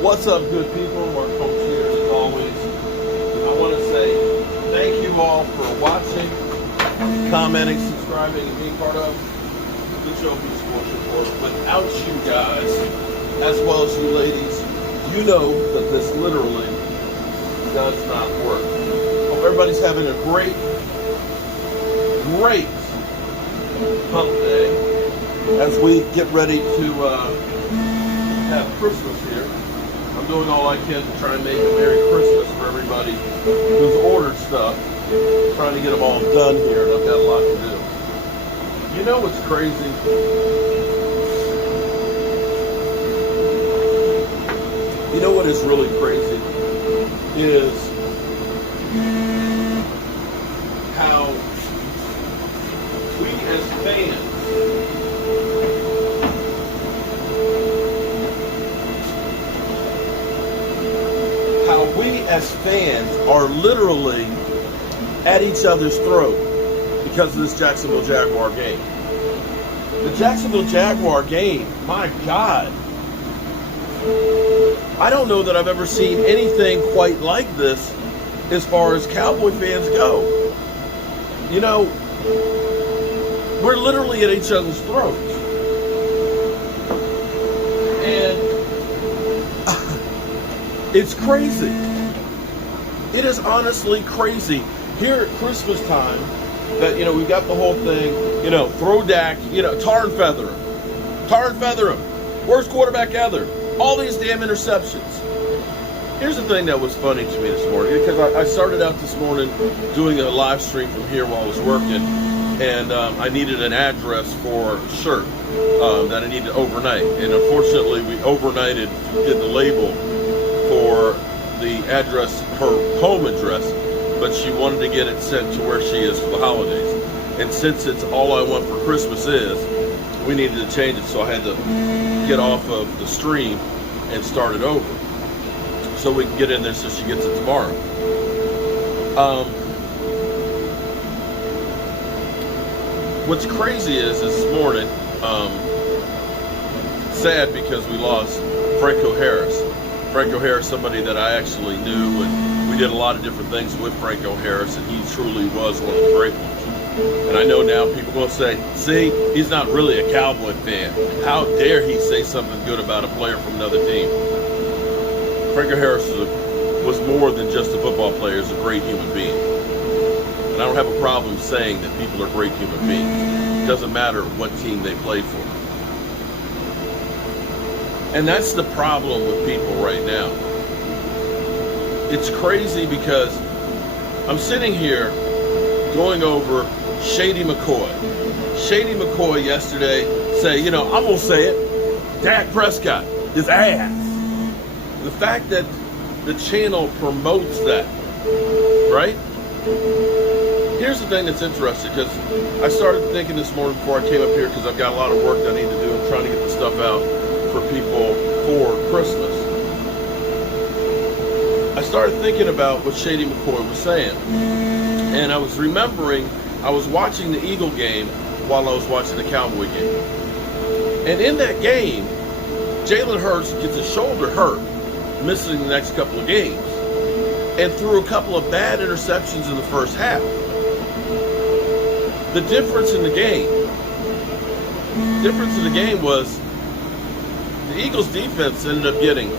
What's up, good people? Mark Coach here, as always. I want to say thank you all for watching, commenting, subscribing, and being part of the Trophy Sports Report. Without you guys, as well as you ladies, you know that this literally does not work. Hope everybody's having a great hump day as we get ready to have Christmas here. I'm doing all I can to try and make a Merry Christmas for everybody who's ordered stuff. Trying to get them all done here, and I've got a lot to do. You know what's crazy? You know what is really crazy is how we as fans are literally at each other's throat because of this Jacksonville Jaguar game. The Jacksonville Jaguar game, my God. I don't know that I've ever seen anything quite like this as far as Cowboy fans go. You know, we're literally at each other's throats. And it's crazy. It is honestly crazy. Here at Christmas time, that, we've got the whole thing, throw Dak, tar and feather him. Tar and feather him. Worst quarterback ever. All these damn interceptions. Here's the thing that was funny to me this morning, because I started out this morning doing a live stream from here while I was working, and I needed an address for a shirt that I needed to overnight. And unfortunately, we overnighted, did the label for the address, her home address, but she wanted to get it sent to where she is for the holidays. And since it's all I want for Christmas is, we needed to change it, so I had to get off of the stream and start it over so we can get in there so she gets it tomorrow. What's crazy is this morning, sad because we lost Franco Harris. Franco Harris, somebody that I actually knew, and we did a lot of different things with Franco Harris, and he truly was one of the great ones. And I know now people will say, see, he's not really a Cowboy fan. How dare he say something good about a player from another team? Franco Harris was more than just a football player, he's a great human being. And I don't have a problem saying that people are great human beings. It doesn't matter what team they play for. And that's the problem with people right now. It's crazy because I'm sitting here going over Shady McCoy. Shady McCoy yesterday say, I'm going to say it, Dak Prescott, his ass. The fact that the channel promotes that, right? Here's the thing that's interesting, because I started thinking this morning before I came up here, because I've got a lot of work that I need to do. I'm trying to get the stuff out for people for Christmas. I started thinking about what Shady McCoy was saying, and I was remembering I was watching the Eagle game while I was watching the Cowboy game, and in that game Jalen Hurts gets his shoulder hurt, missing the next couple of games, and threw a couple of bad interceptions in the first half. The difference in the game was the Eagles defense ended up getting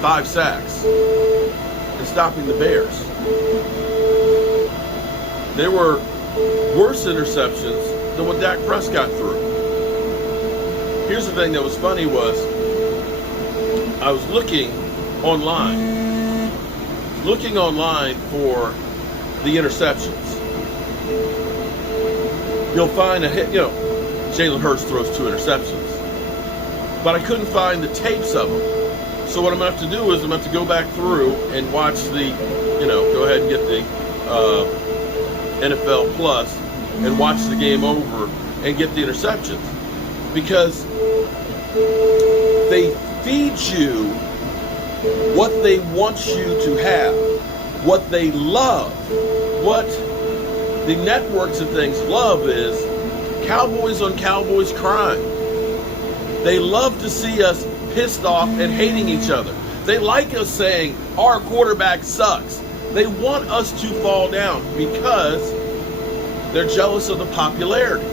5 sacks and stopping the Bears. There were worse interceptions than what Dak Prescott threw. Here's the thing that was funny was I was looking online for the interceptions. You'll find a hit, Jalen Hurts throws 2 interceptions. But I couldn't find the tapes of them. So what I'm going to have to do is I'm going to have to go back through and watch the, go ahead and get the NFL Plus and watch the game over and get the interceptions. Because they feed you what they want you to have, what they love, what the networks and things love is Cowboys on Cowboys crime. They love to see us pissed off and hating each other. They like us saying our quarterback sucks. They want us to fall down because they're jealous of the popularity.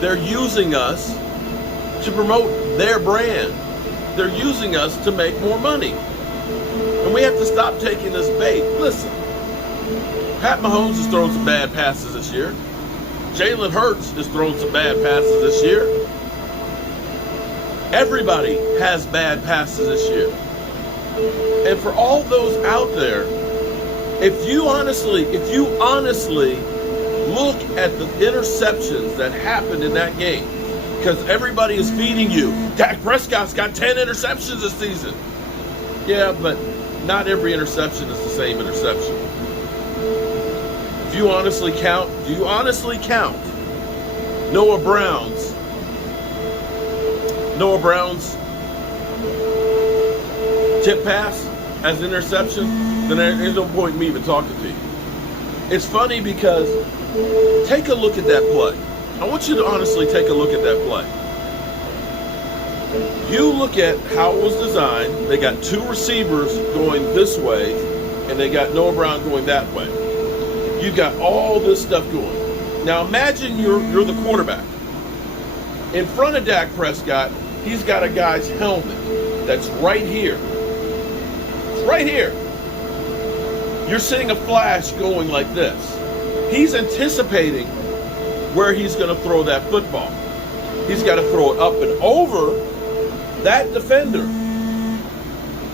They're using us to promote their brand. They're using us to make more money. And we have to stop taking this bait. Listen, Pat Mahomes has thrown some bad passes this year. Jalen Hurts has thrown some bad passes this year. Everybody has bad passes this year. And for all those out there, if you honestly look at the interceptions that happened in that game, because everybody is feeding you, Dak Prescott's got 10 interceptions this season. Yeah, but not every interception is the same interception. If you honestly count, do you honestly count Noah Brown's tip pass as an interception? Then there's no point in me even talking to you. It's funny because take a look at that play. I want you to honestly take a look at that play. You look at how it was designed. They got two receivers going this way, and they got Noah Brown going that way. You've got all this stuff going. Now imagine you're the quarterback. In front of Dak Prescott, he's got a guy's helmet that's right here. It's right here. You're seeing a flash going like this. He's anticipating where he's going to throw that football. He's got to throw it up and over that defender.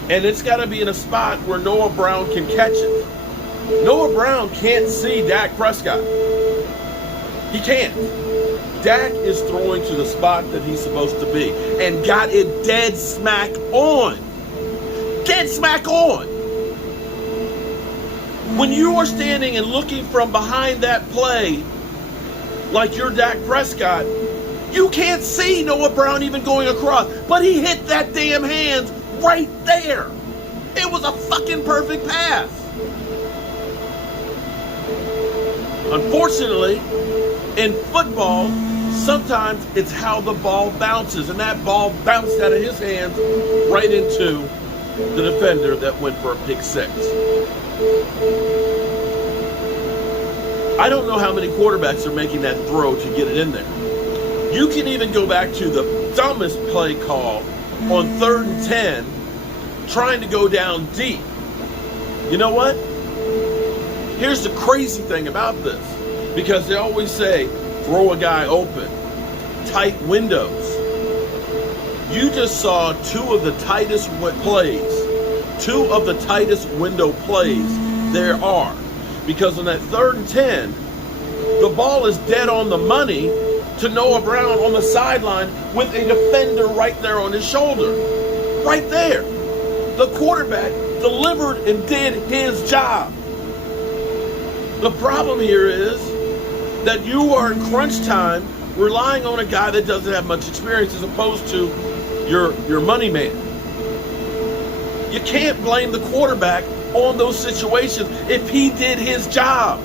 And it's got to be in a spot where Noah Brown can catch it. Noah Brown can't see Dak Prescott. He can't. Dak is throwing to the spot that he's supposed to be and got it dead smack on. Dead smack on. When you are standing and looking from behind that play like you're Dak Prescott, you can't see Noah Brown even going across, but he hit that damn hand right there. It was a fucking perfect pass. Unfortunately, in football, sometimes it's how the ball bounces, and that ball bounced out of his hands right into the defender that went for a pick six. I don't know how many quarterbacks are making that throw to get it in there. You can even go back to the dumbest play call on 3rd and 10, trying to go down deep. You know what? Here's the crazy thing about this, because they always say, throw a guy open, tight windows. You just saw two of the tightest window plays there are. Because on that 3rd and 10, the ball is dead on the money to Noah Brown on the sideline with a defender right there on his shoulder. Right there. The quarterback delivered and did his job. The problem here is that you are in crunch time relying on a guy that doesn't have much experience as opposed to your money man. You can't blame the quarterback on those situations if he did his job.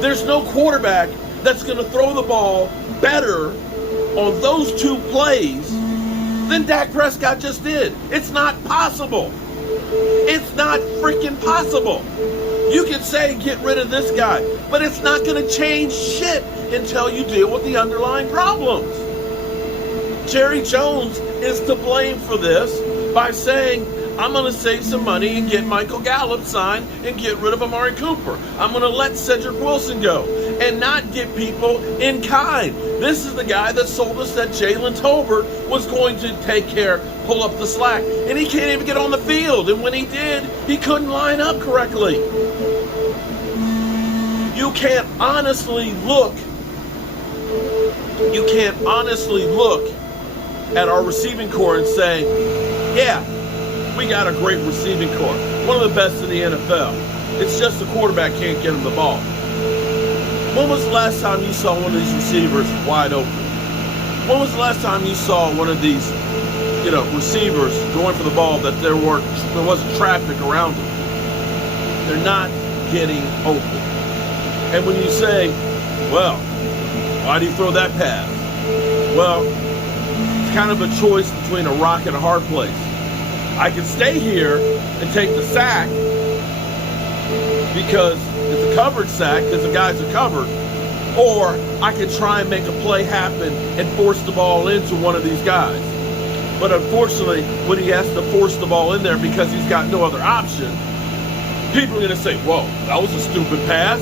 There's no quarterback that's going to throw the ball better on those two plays than Dak Prescott just did. It's not possible. It's not freaking possible. You can say get rid of this guy, but it's not going to change shit until you deal with the underlying problems. Jerry Jones is to blame for this by saying, I'm going to save some money and get Michael Gallup signed and get rid of Amari Cooper. I'm going to let Cedric Wilson go and not get people in kind. This is the guy that sold us that Jalen Tolbert was going to pull up the slack, and he can't even get on the field. And when he did, he couldn't line up correctly. You can't honestly look at our receiving core and say, yeah, we got a great receiving core. One of the best in the NFL. It's just the quarterback can't get him the ball. When was the last time you saw one of these receivers wide open? When was the last time you saw one of these, receivers going for the ball that there wasn't traffic around them? They're not getting open. And when you say, well, why do you throw that pass? Well, it's kind of a choice between a rock and a hard place. I can stay here and take the sack because it's a covered sack because the guys are covered, or I can try and make a play happen and force the ball into one of these guys. But unfortunately, when he has to force the ball in there because he's got no other option, people are going to say, whoa, that was a stupid pass.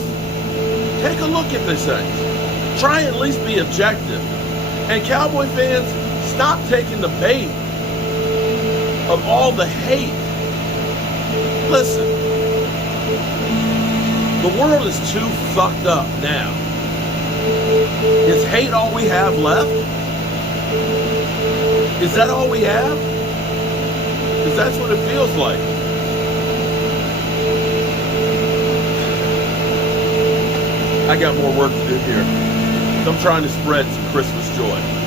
Take a look at this thing. Try and at least be objective. And Cowboy fans, stop taking the bait of all the hate. Listen, the world is too fucked up now. Is hate all we have left? Is that all we have? Because that's what it feels like. I got more work to do here. I'm trying to spread some Christmas joy.